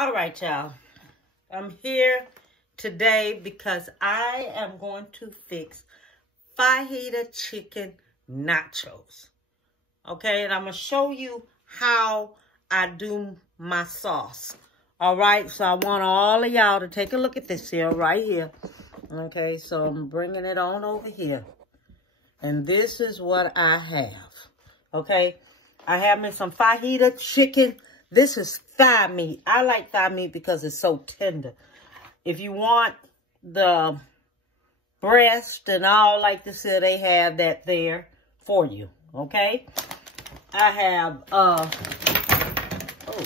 All right, y'all. I'm here today because I am going to fix fajita chicken nachos. Okay, and I'm going to show you how I do my sauce. All right, so I want all of y'all to take a look at this here, right here. Okay, so I'm bringing it on over here. And this is what I have. Okay, I have me some fajita chicken. This is thigh meat. I like thigh meat because it's so tender. If you want the breast and all like this here, they have that there for you. Okay, I have, oh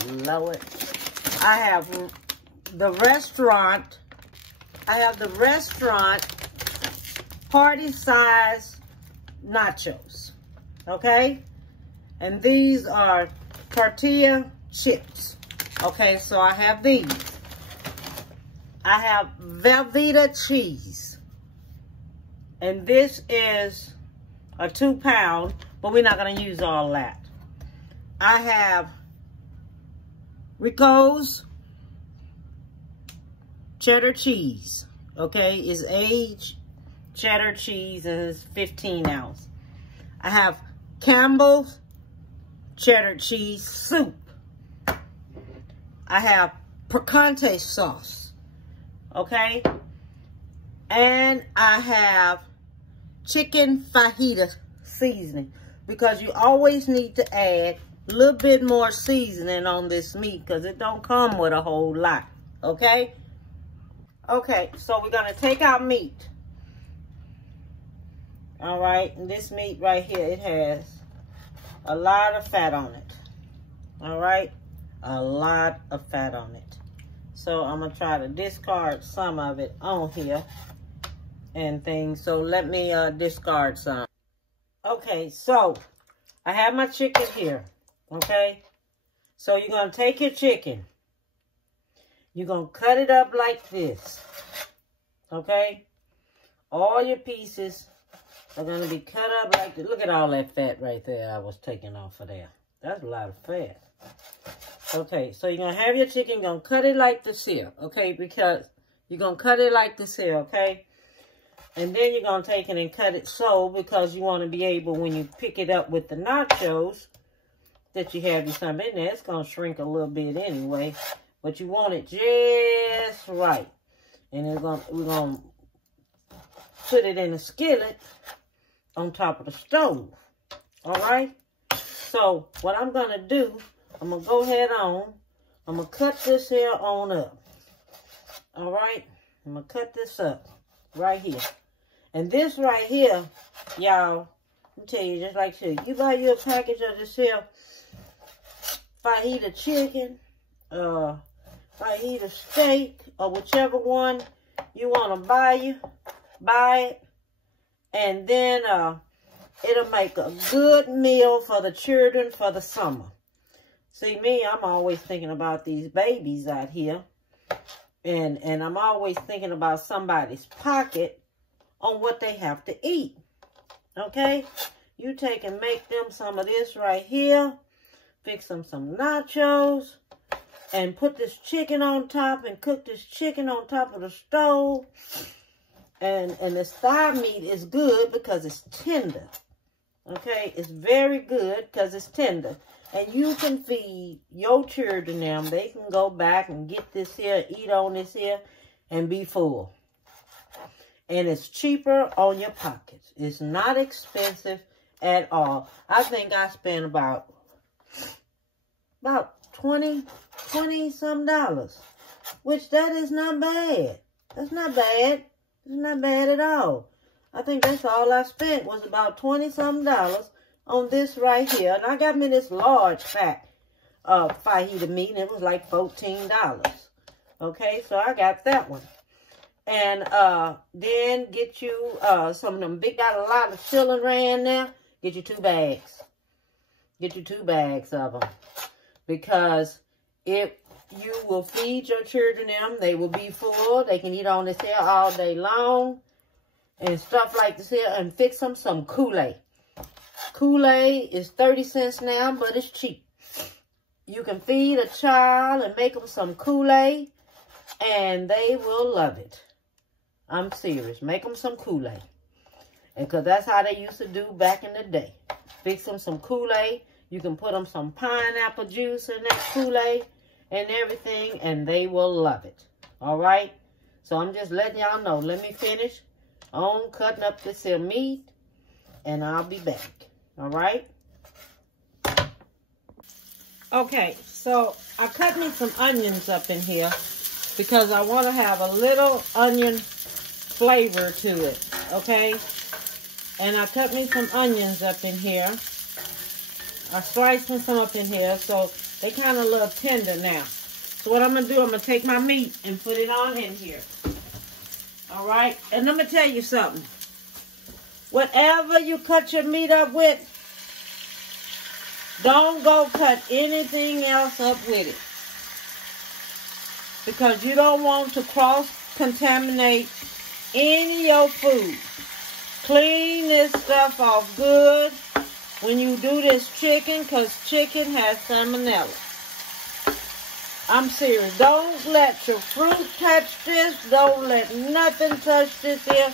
Lord. I have the restaurant. I have the restaurant party size nachos. Okay, and these are tortilla chips. Okay, so I have these. I have Velveeta cheese. And this is a 2-pound, but we're not going to use all that. I have Rico's cheddar cheese. Okay, it's aged cheddar cheese and it's 15 ounce. I have Campbell's cheddar cheese soup. I have picante sauce, okay? And I have chicken fajita seasoning because you always need to add a little bit more seasoning on this meat because it don't come with a whole lot, okay? Okay, so we're going to take our meat. All right, and this meat right here, it has a lot of fat on it, all right? A lot of fat on it. So I'm going to try to discard some of it on here and things. So let me discard some. Okay, so I have my chicken here. Okay, so you're going to take your chicken. You're going to cut it up like this. Okay, all your pieces are going to be cut up like this. Look at all that fat right there I was taking off of there. That's a lot of fat. Okay, so you're going to have your chicken, you're going to cut it like this here, okay? Because you're going to cut it like this here, okay? And then you're going to take it and cut it so because you want to be able, when you pick it up with the nachos, that you have your something in there. It's going to shrink a little bit anyway, but you want it just right. And we're going to put it in a skillet on top of the stove, all right? So what I'm going to do, I'm going to go ahead on. I'm going to cut this here on up. All right? I'm going to cut this up right here. And this right here, y'all, let me tell you, just like this. You buy you a package of this here fajita chicken, fajita steak, or whichever one you want to buy it. And then it'll make a good meal for the children for the summer. See, me, I'm always thinking about these babies out here. And I'm always thinking about somebody's pocket on what they have to eat. Okay? You take and make them some of this right here. Fix them some nachos. And put this chicken on top and cook this chicken on top of the stove. And this thigh meat is good because it's tender. Okay? It's very good because it's tender. And you can feed your children them. They can go back and get this here, eat on this here, and be full. And it's cheaper on your pockets. It's not expensive at all. I think I spent about 20 some dollars. Which that is not bad. That's not bad. It's not bad at all. I think that's all I spent was about 20 some dollars on this right here. And I got me this large fat fajita meat, and it was like $14. Okay, so I got that one. And then get you some of them big, got a lot of chillin' ran there. Get you 2 bags. Get you 2 bags of them. Because if you will feed your children them, they will be full. They can eat on this here all day long. And stuff like this here. And fix them some Kool-Aid. Kool-Aid is 30 cents now, but it's cheap. You can feed a child and make them some Kool-Aid, and they will love it. I'm serious. Make them some Kool-Aid. And because that's how they used to do back in the day. Fix them some Kool-Aid. You can put them some pineapple juice in that Kool-Aid and everything, and they will love it. All right? So I'm just letting y'all know. Let me finish on cutting up this here meat, and I'll be back. All right? Okay, so I cut me some onions up in here because I want to have a little onion flavor to it, okay? And I cut me some onions up in here. I sliced some up in here, so they kind of a little tender now. So what I'm going to do, I'm going to take my meat and put it on in here. All right? And let me tell you something. Whatever you cut your meat up with, don't go cut anything else up with it. Because you don't want to cross-contaminate any of your food. Clean this stuff off good when you do this chicken, because chicken has salmonella. I'm serious. Don't let your fruit touch this. Don't let nothing touch this here.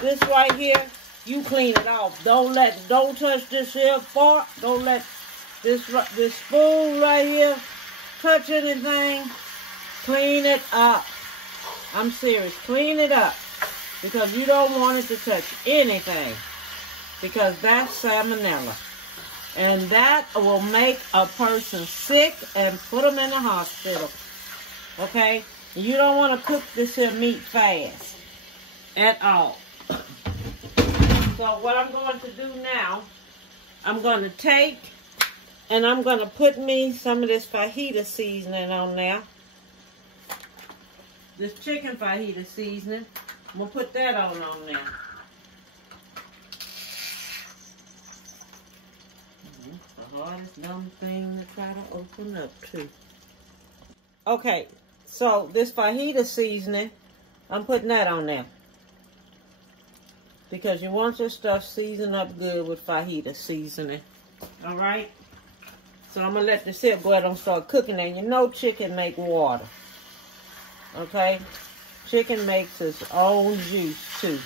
This right here, you clean it off. Don't touch this here fork. Don't let this spoon right here touch anything. Clean it up. I'm serious. Clean it up. Because you don't want it to touch anything. Because that's salmonella. And that will make a person sick and put them in the hospital. Okay? You don't want to cook this here meat fast. At all. So what I'm going to do now, I'm going to take and I'm going to put me some of this fajita seasoning on there. This chicken fajita seasoning. I'm going to put that on there. It's the hardest dumb thing to try to open up too. Okay, so this fajita seasoning, I'm putting that on there. Because you want your stuff seasoned up good with fajita seasoning. Alright? So I'm going to let this here go ahead and start cooking. And you know chicken make water. Okay? Chicken makes its own juice too.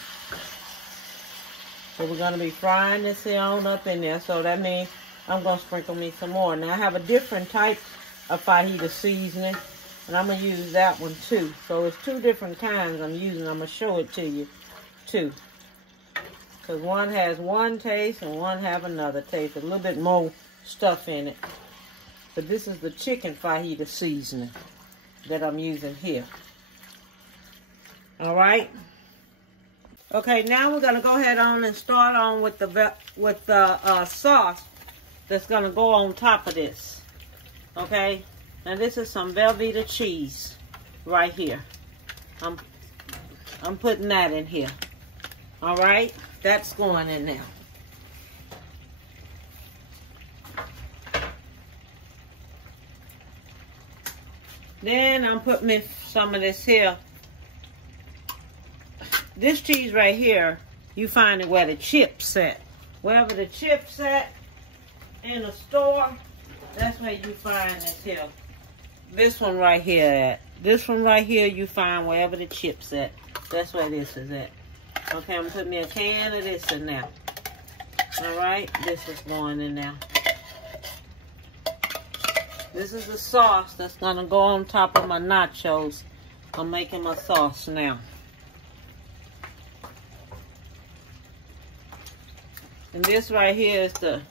So we're going to be frying this here on up in there. So that means I'm going to sprinkle me some more. Now I have a different type of fajita seasoning. And I'm going to use that one too. So it's two different kinds I'm using. I'm going to show it to you too. Because one has one taste and one have another taste. A little bit more stuff in it. But this is the chicken fajita seasoning that I'm using here. Alright. Okay, now we're going to go ahead on and start on with the sauce that's going to go on top of this. Okay. Now this is some Velveeta cheese right here. I'm putting that in here. Alright. That's going in there. Then I'm putting in some of this here. This cheese right here, you find it where the chips at. Wherever the chips at in the store, that's where you find this here. This one right here at. This one right here, you find wherever the chips at. That's where this is at. Okay, I'm putting me a can of this in there. Alright, this is going in there. This is the sauce that's going to go on top of my nachos. I'm making my sauce now. And this right here is the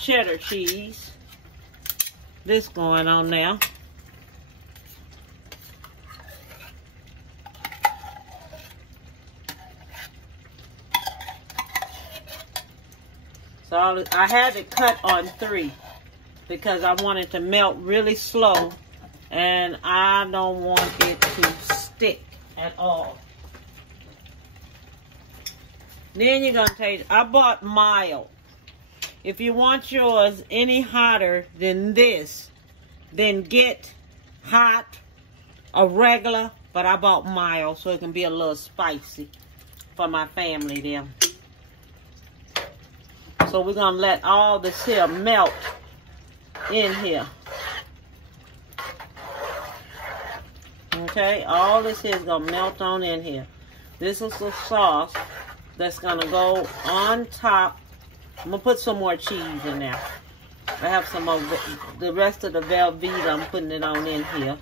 cheddar cheese. This going on now. So I had it cut on 3 because I want it to melt really slow and I don't want it to stick at all. Then you're going to take, I bought mild. If you want yours any hotter than this, then get hot or regular, but I bought mild so it can be a little spicy for my family there. So we're going to let all this here melt in here. Okay, all this here is gonna melt on in here. This is the sauce that's gonna go on top. I'm gonna put some more cheese in there. I have some of the rest of the Velveeta. I'm putting it on in here.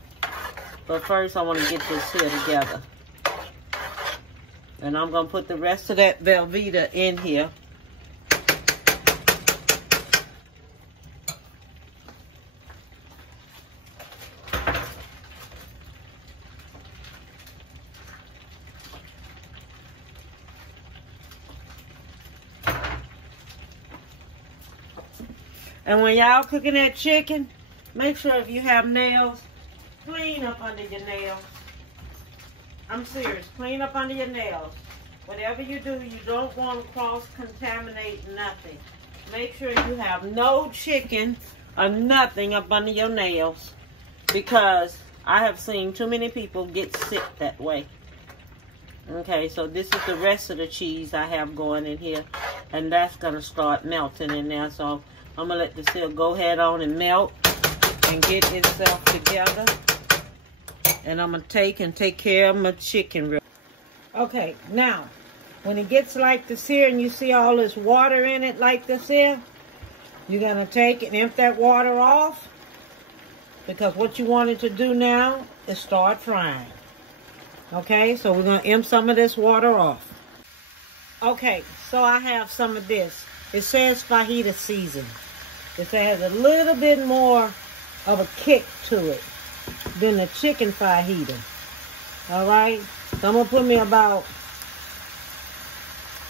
But first I want to get this here together. And I'm gonna put the rest of that Velveeta in here. And when y'all cooking that chicken, make sure if you have nails, clean up under your nails. I'm serious, clean up under your nails. Whatever you do, you don't want to cross-contaminate nothing. Make sure you have no chicken or nothing up under your nails, because I have seen too many people get sick that way. Okay, so this is the rest of the cheese I have going in here, and that's going to start melting in there. So I'm going to let this here go ahead on and melt and get itself together. And I'm going to take care of my chicken. Okay, now, when it gets like this here and you see all this water in it like this here, you're going to take and empty that water off. Because what you want it to do now is start frying. Okay, so we're going to empty some of this water off. Okay, so I have some of this. It says fajita season. It has a little bit more of a kick to it than the chicken fajita. All right, so I'm gonna put me about,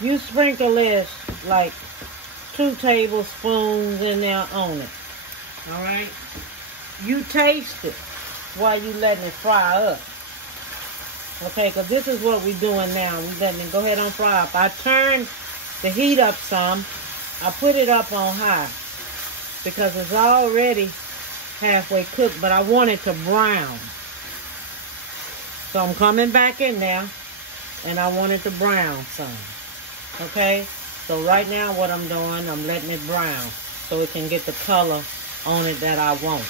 you sprinkle this like 2 tablespoons in there on it. All right, you taste it while you letting it fry up. Okay, because this is what we're doing now. We're letting it go ahead and fry up. I turned the heat up some. I put it up on high because it's already halfway cooked, but I want it to brown. So I'm coming back in there, and I want it to brown some. Okay? So right now what I'm doing, I'm letting it brown so it can get the color on it that I want.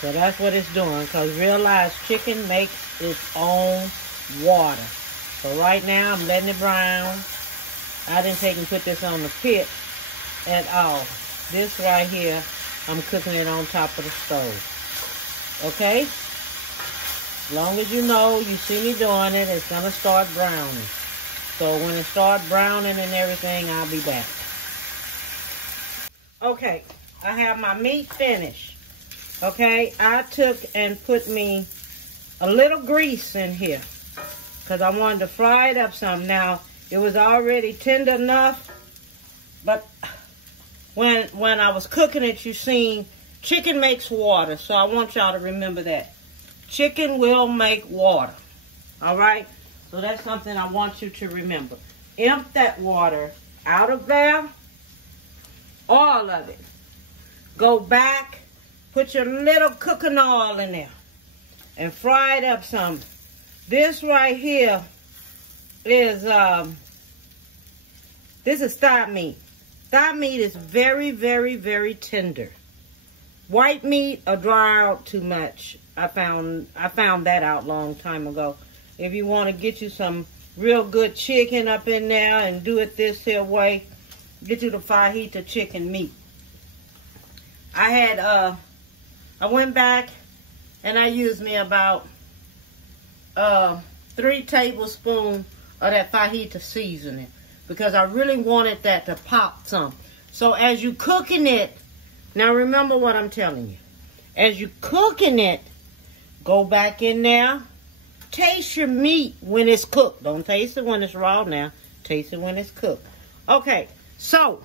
So that's what it's doing, because realize chicken makes its own water. So right now I'm letting it brown. I didn't take and put this on the pit at all. This right here, I'm cooking it on top of the stove. Okay? As long as you know, you see me doing it, it's going to start browning. So when it starts browning and everything, I'll be back. Okay, I have my meat finished. Okay, I took and put me a little grease in here because I wanted to fry it up some. Now, it was already tender enough, but when I was cooking it, you seen chicken makes water. So I want y'all to remember that. Chicken will make water. All right? So that's something I want you to remember. Empty that water out of there. All of it. Go back. Put your little cooking oil in there. And fry it up some. This right here is, this is thigh meat. Thigh meat is very, very, very tender. White meat will dry out too much. I found that out a long time ago. If you want to get you some real good chicken up in there and do it this here way, get you the fajita chicken meat. I went back and I used me about 3 tablespoons of that fajita seasoning because I really wanted that to pop some. So as you cooking it, now remember what I'm telling you. As you cooking it, go back in there. Taste your meat when it's cooked. Don't taste it when it's raw now. Taste it when it's cooked. Okay, so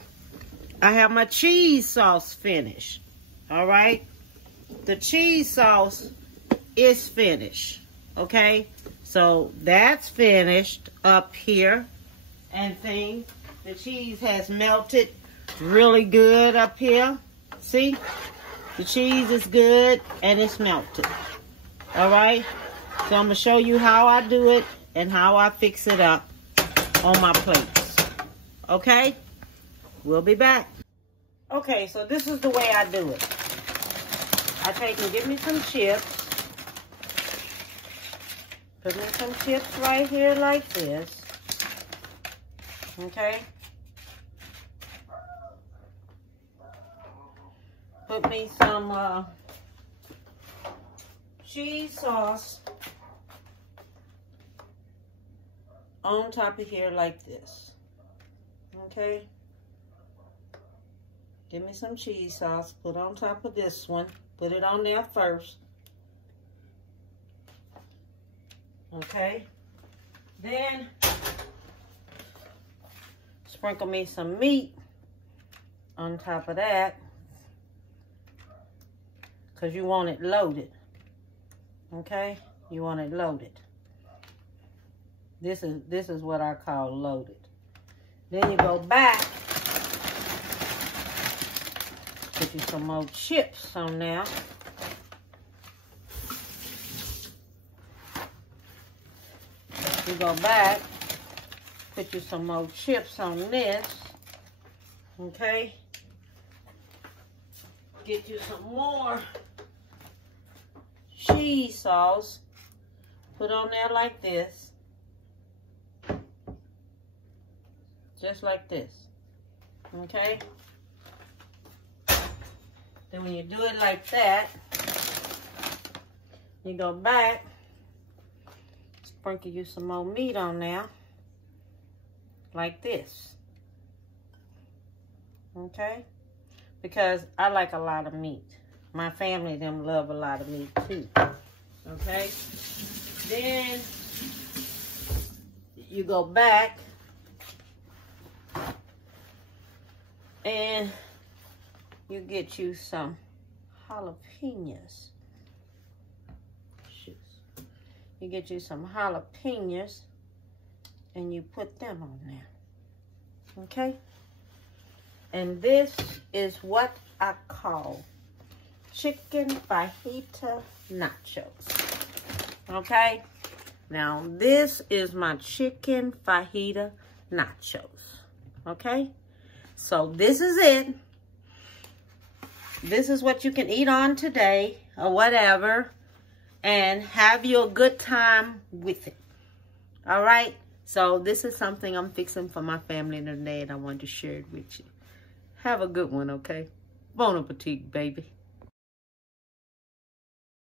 I have my cheese sauce finished. All right? The cheese sauce is finished. Okay? So that's finished up here and things. The cheese has melted really good up here. See? The cheese is good and it's melted. All right? So I'm going to show you how I do it and how I fix it up on my plates. Okay? We'll be back. Okay, so this is the way I do it. I take and get me some chips. Put me some chips right here like this. Okay? Put me some cheese sauce on top of here like this. Okay? Give me some cheese sauce. Put on top of this one. Put it on there first. Okay? Then sprinkle me some meat on top of that, because you want it loaded. Okay? You want it loaded. This is what I call loaded. Then you go back, put you some more chips on there. You go back, put you some more chips on this. Okay? Get you some more cheese sauce. Put on there like this. Just like this. Okay? Then when you do it like that, you go back, sprinkle you some more meat on there. Like this. Okay? Because I like a lot of meat. My family, them love a lot of meat too. Okay? Then you go back and you get you some jalapenos. You get you some jalapenos and you put them on there. Okay? And this is what I call chicken fajita nachos. Okay? Now, this is my chicken fajita nachos. Okay? So, this is it. This is what you can eat on today or whatever. And have you a good time with it. All right? So, this is something I'm fixing for my family today, and I wanted to share it with you. Have a good one, okay? Bon appetit, baby.